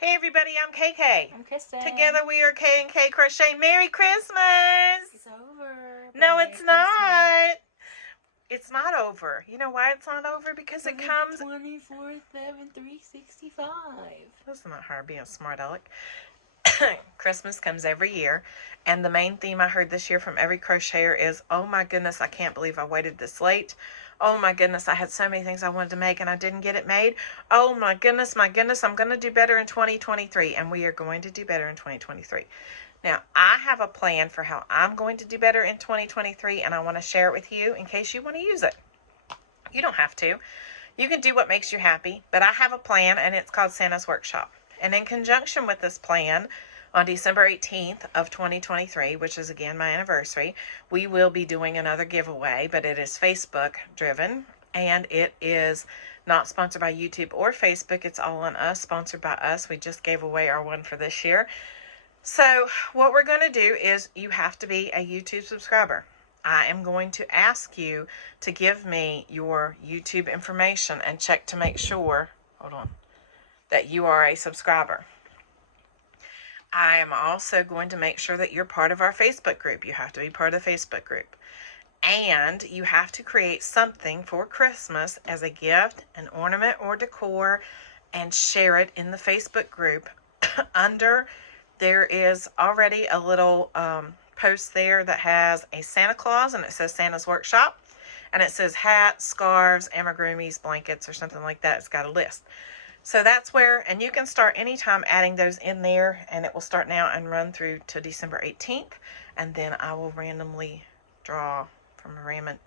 Hey everybody, I'm KK. I'm Kristen. Together we are K and K Crochet. Merry Christmas! It's over. No, Merry it's Christmas. not. It's not over. You know why it's not over? Because it comes 24/7/365. Listen to her being smart aleck. Christmas comes every year, and the main theme I heard this year from every crocheter is, oh my goodness, I can't believe I waited this late. Oh my goodness, I had so many things I wanted to make and I didn't get it made. Oh my goodness, I'm going to do better in 2023, and we are going to do better in 2023. Now, I have a plan for how I'm going to do better in 2023, and I want to share it with you in case you want to use it. You don't have to. You can do what makes you happy, but I have a plan, and it's called Santa's Workshop. And in conjunction with this plan, on December 18th of 2023, which is again my anniversary, we will be doing another giveaway, but it is Facebook driven, and it is not sponsored by YouTube or Facebook. It's all on us, sponsored by us. We just gave away our one for this year. So what we're going to do is you have to be a YouTube subscriber. I am going to ask you to give me your YouTube information and check to make sure, hold on, that you are a subscriber. I am also going to make sure that you're part of our Facebook group. You have to be part of the Facebook group. And you have to create something for Christmas as a gift, an ornament, or decor, and share it in the Facebook group. There is already a little post there that has a Santa Claus, and it says Santa's Workshop. And it says hats, scarves, amigurumis, blankets, or something like that. It's got a list. So that's where, and you can start anytime adding those in there, and it will start now and run through to December 18th. And then I will randomly draw from a random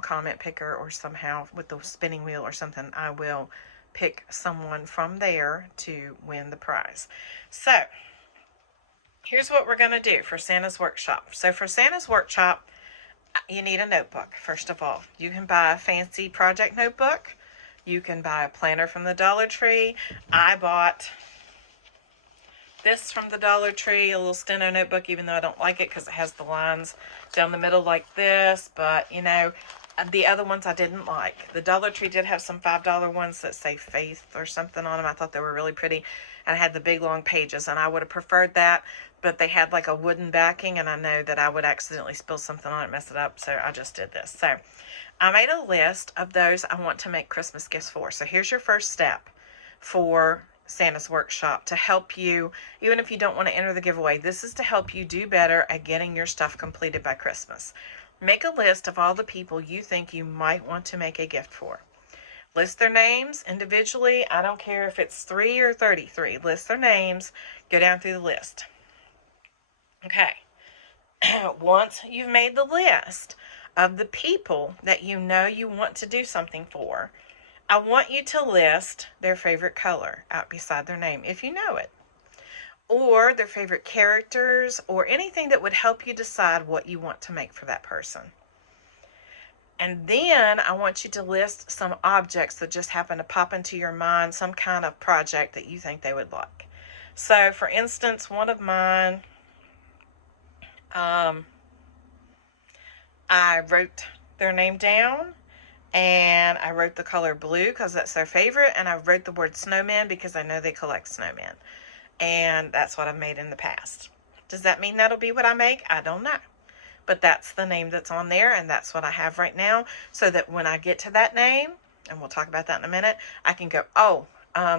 comment picker, or somehow with the spinning wheel or something, I will pick someone from there to win the prize. So here's what we're going to do for Santa's Workshop. So for Santa's Workshop, you need a notebook. First of all, you can buy a fancy project notebook. You can buy a planner from the Dollar Tree. I bought this from the Dollar Tree, a little steno notebook, even though I don't like it because it has the lines down the middle like this. But, you know, the other ones I didn't like. The Dollar Tree did have some $5 ones that say Faith or something on them. I thought they were really pretty. And I had the big long pages, and I would have preferred that. But they had like a wooden backing, and I know that I would accidentally spill something on it, mess it up. So I just did this. So I made a list of those I want to make Christmas gifts for. So here's your first step for Santa's Workshop to help you, even if you don't want to enter the giveaway. This is to help you do better at getting your stuff completed by Christmas. Make a list of all the people you think you might want to make a gift for. List their names individually. I don't care if it's 3 or 33. List their names. Go down through the list. Okay. Once you've made the list of the people that you know you want to do something for, I want you to list their favorite color out beside their name, if you know it, or their favorite characters, or anything that would help you decide what you want to make for that person. And then I want you to list some objects that just happen to pop into your mind, some kind of project that you think they would like. So, for instance, one of mine, I wrote their name down, and I wrote the color blue because that's their favorite, and I wrote the word snowman because I know they collect snowmen, and that's what I've made in the past. Does that mean that'll be what I make? I don't know, but that's the name that's on there, and that's what I have right now, so that when I get to that name, and we'll talk about that in a minute, I can go, oh,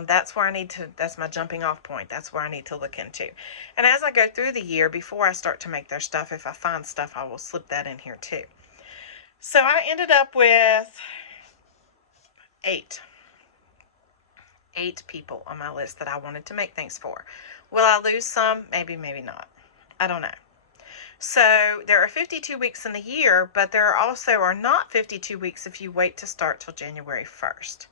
that's where I need to, that's my jumping off point. That's where I need to look into. And as I go through the year, before I start to make their stuff, if I find stuff, I will slip that in here too. So I ended up with 8 people on my list that I wanted to make things for. Will I lose some? Maybe, maybe not. I don't know. So there are 52 weeks in the year, but there also are not 52 weeks if you wait to start till January 1st.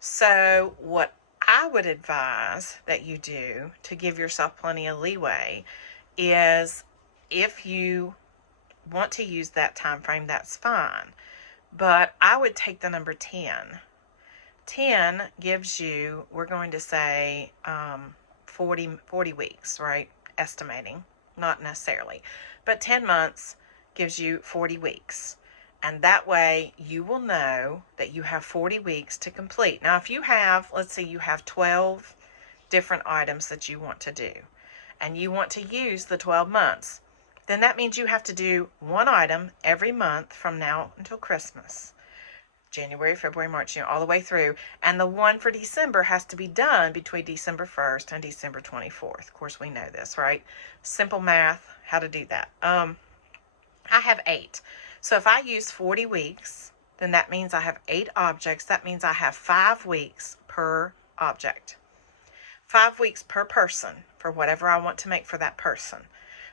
So what I would advise that you do to give yourself plenty of leeway is, if you want to use that time frame, that's fine. But I would take the number 10. 10 gives you, we're going to say 40 weeks, right? Estimating, not necessarily. But 10 months gives you 40 weeks. And that way you will know that you have 40 weeks to complete. Now, if you have, let's say you have 12 different items that you want to do, and you want to use the 12 months, then that means you have to do one item every month from now until Christmas. January, February, March, all the way through. And the one for December has to be done between December 1st and December 24th. Of course, we know this, right? Simple math, how to do that. I have 8. So if I use 40 weeks, then that means I have 8 objects. That means I have 5 weeks per object. 5 weeks per person for whatever I want to make for that person.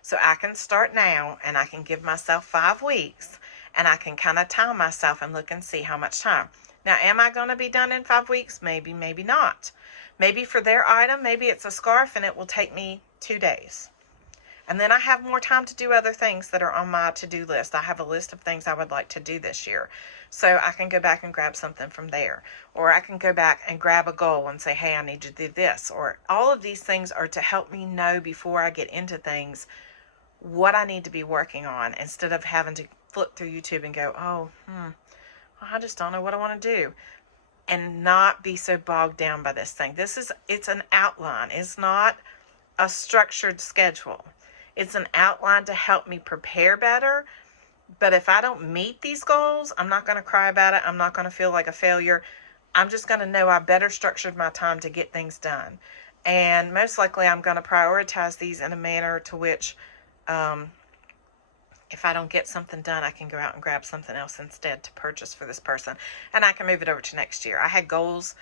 So I can start now and I can give myself 5 weeks and I can kind of time myself and look and see how much time. Now, am I going to be done in 5 weeks? Maybe, maybe not. Maybe for their item, maybe it's a scarf and it will take me 2 days. And then I have more time to do other things that are on my to-do list. I have a list of things I would like to do this year. So I can go back and grab something from there. Or I can go back and grab a goal and say, hey, I need to do this. Or all of these things are to help me know before I get into things what I need to be working on, instead of having to flip through YouTube and go, I just don't know what I want to do. And not be so bogged down by this thing. It's an outline. It's not a structured schedule. It's an outline to help me prepare better. But if I don't meet these goals, I'm not going to cry about it. I'm not going to feel like a failure. I'm just going to know I better structured my time to get things done. And most likely I'm going to prioritize these in a manner to which if I don't get something done, I can go out and grab something else instead to purchase for this person. And I can move it over to next year. I had goals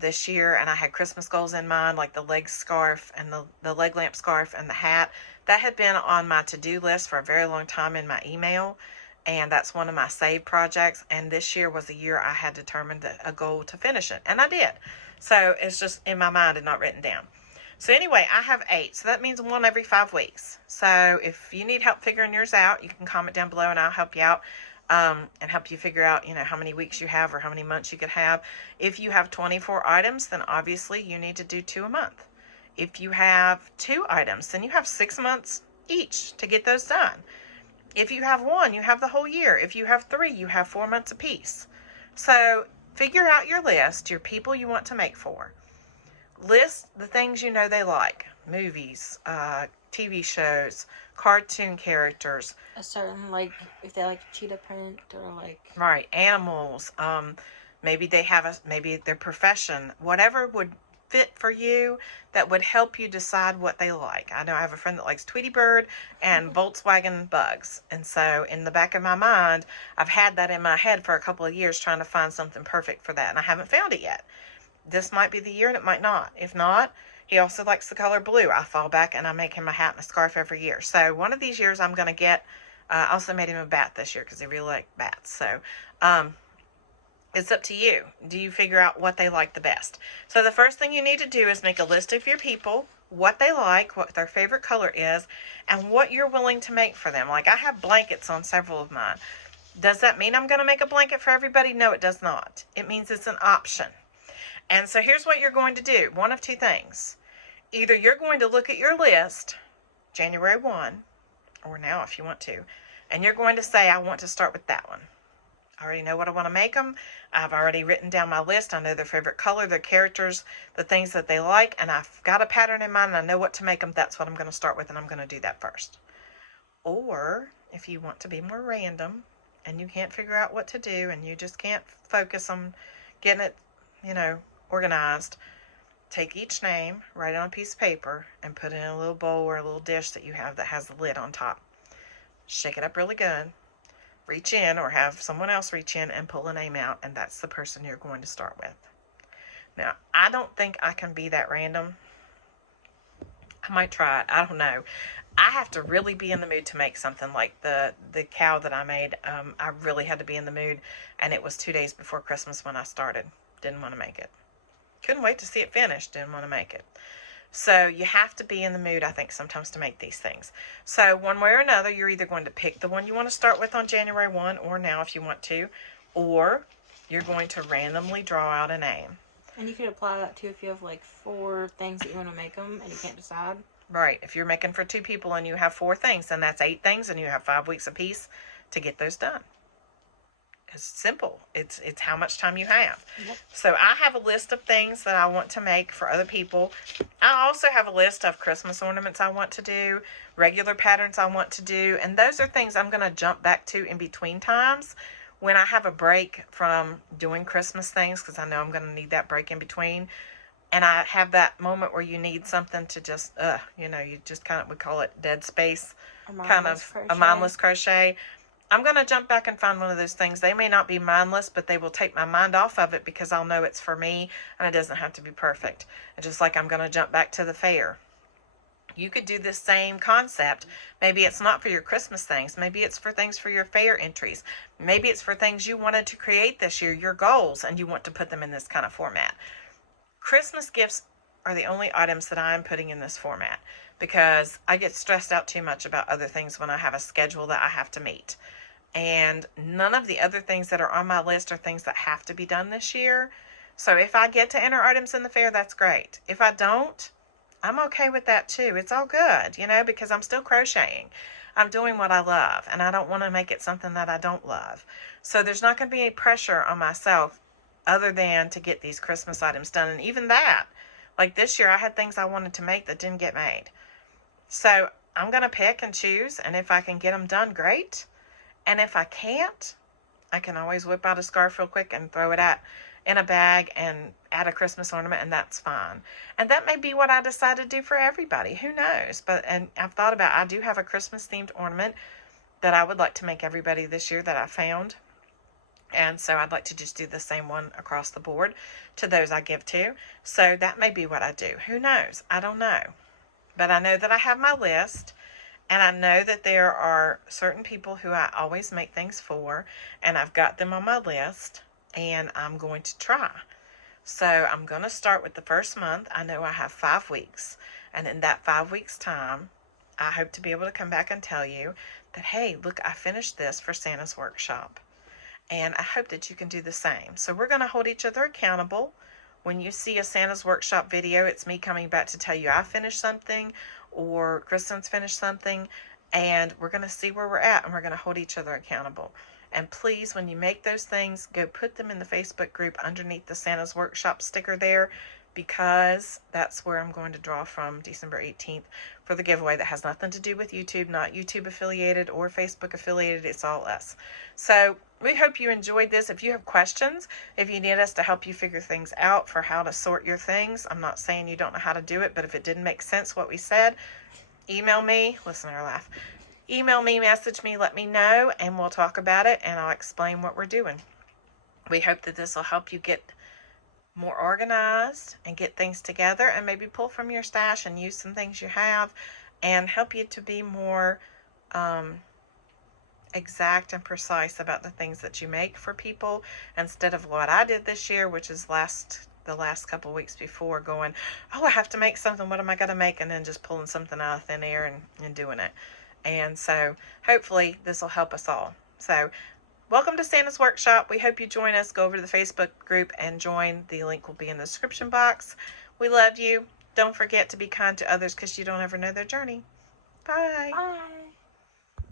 this year, and I had Christmas goals in mind, like the leg scarf and the leg lamp scarf and the hat. That had been on my to-do list for a very long time in my email, and that's one of my save projects. And this year was the year I had determined a goal to finish it, and I did. So it's just in my mind and not written down. So anyway, I have 8, so that means one every 5 weeks. So if you need help figuring yours out, you can comment down below and I'll help you out. And help you figure out, how many weeks you have or how many months you could have. If you have 24 items, then obviously you need to do 2 a month. If you have 2 items, then you have 6 months each to get those done. If you have 1, you have the whole year. If you have 3, you have 4 months apiece. So figure out your list, your people you want to make for. List the things you know they like. Movies, TV shows, cartoon characters. A certain, like, if they like cheetah print or like... Right, animals. Maybe maybe their profession. Whatever would fit for you that would help you decide what they like. I know I have a friend that likes Tweety Bird and Volkswagen bugs. And so in the back of my mind, I've had that in my head for a couple of years trying to find something perfect for that. And I haven't found it yet. This might be the year and it might not. If not, he also likes the color blue. I fall back and I make him a hat and a scarf every year. So one of these years I'm going to get, I also made him a bat this year because he really liked bats. So it's up to you. Do you figure out what they like the best? So the first thing you need to do is make a list of your people, what they like, what their favorite color is, and what you're willing to make for them. Like I have blankets on several of mine. Does that mean I'm going to make a blanket for everybody? No, it does not. It means it's an option. And so here's what you're going to do. One of 2 things. Either you're going to look at your list, January 1, or now if you want to, and you're going to say, I want to start with that one. I already know what I want to make them. I've already written down my list. I know their favorite color, their characters, the things that they like, and I've got a pattern in mind and I know what to make them. That's what I'm going to start with, and I'm going to do that first. Or if you want to be more random and you can't figure out what to do and you just can't focus on getting it, organized, take each name, write it on a piece of paper, and put it in a little bowl or a little dish that you have that has the lid on top. Shake it up really good. Reach in or have someone else reach in and pull a name out, and that's the person you're going to start with. Now, I don't think I can be that random. I might try it. I don't know. I have to really be in the mood to make something like the cow that I made. I really had to be in the mood, and it was 2 days before Christmas when I started. Didn't want to make it. Couldn't wait to see it finished. Didn't want to make it. So you have to be in the mood, I think, sometimes to make these things. So one way or another, you're either going to pick the one you want to start with on January 1 or now if you want to, or you're going to randomly draw out a name. And you could apply that too if you have like 4 things that you want to make them and you can't decide. Right. If you're making for 2 people and you have 4 things, then that's 8 things and you have 5 weeks apiece to get those done. It's simple. It's how much time you have. Yep. So I have a list of things that I want to make for other people. I also have a list of Christmas ornaments I want to do, regular patterns I want to do, and those are things I'm going to jump back to in between times when I have a break from doing Christmas things, because I know I'm going to need that break in between. And I have that moment where you need something to just, you just kind of, we call it dead space, kind of a mindless crochet. I'm going to jump back and find one of those things. They may not be mindless, but they will take my mind off of it because I'll know it's for me and it doesn't have to be perfect. And just like I'm going to jump back to the fair. You could do this same concept. Maybe it's not for your Christmas things. Maybe it's for things for your fair entries. Maybe it's for things you wanted to create this year, your goals, and you want to put them in this kind of format. Christmas gifts are the only items that I'm putting in this format because I get stressed out too much about other things when I have a schedule that I have to meet. And none of the other things that are on my list are things that have to be done this year. So if I get to enter items in the fair, that's great. If I don't, I'm okay with that too. It's all good, because I'm still crocheting. I'm doing what I love, and I don't want to make it something that I don't love. So there's not going to be any pressure on myself other than to get these Christmas items done. And even that, like this year, I had things I wanted to make that didn't get made. So I'm going to pick and choose, and if I can get them done, great. And if I can't, I can always whip out a scarf real quick and throw it in a bag and add a Christmas ornament, and that's fine. And that may be what I decide to do for everybody. Who knows? And I've thought about, I do have a Christmas themed ornament that I would like to make everybody this year that I found. And so I'd like to just do the same one across the board to those I give to. So that may be what I do. Who knows? I don't know. But I know that I have my list. And I know that there are certain people who I always make things for. And I've got them on my list. And I'm going to try. So I'm going to start with the first month. I know I have 5 weeks. And in that 5 weeks time, I hope to be able to come back and tell you that, hey, look, I finished this for Santa's Workshop. And I hope that you can do the same. So we're going to hold each other accountable. When you see a Santa's Workshop video, it's me coming back to tell you I finished something or Kristen's finished something. And we're going to see where we're at, and we're going to hold each other accountable. And please, when you make those things, go put them in the Facebook group underneath the Santa's Workshop sticker there, because that's where I'm going to draw from December 18th for the giveaway that has nothing to do with YouTube, not YouTube affiliated or Facebook affiliated. It's all us. So we hope you enjoyed this. If you have questions, if you need us to help you figure things out for how to sort your things, I'm not saying you don't know how to do it, but if it didn't make sense what we said, email me. Listen to her laugh. Email me, message me, let me know, and we'll talk about it, and I'll explain what we're doing. We hope that this will help you get more organized and get things together, and maybe pull from your stash and use some things you have, and help you to be more exact and precise about the things that you make for people, instead of what I did this year, which is the last couple of weeks before, going, oh, I have to make something, what am I going to make, and then just pulling something out of thin air and doing it. And so hopefully this will help us all. So welcome to Santa's Workshop. We hope you join us. Go over to the Facebook group and join. The link will be in the description box. We love you. Don't forget to be kind to others, because you don't ever know their journey. Bye. Bye.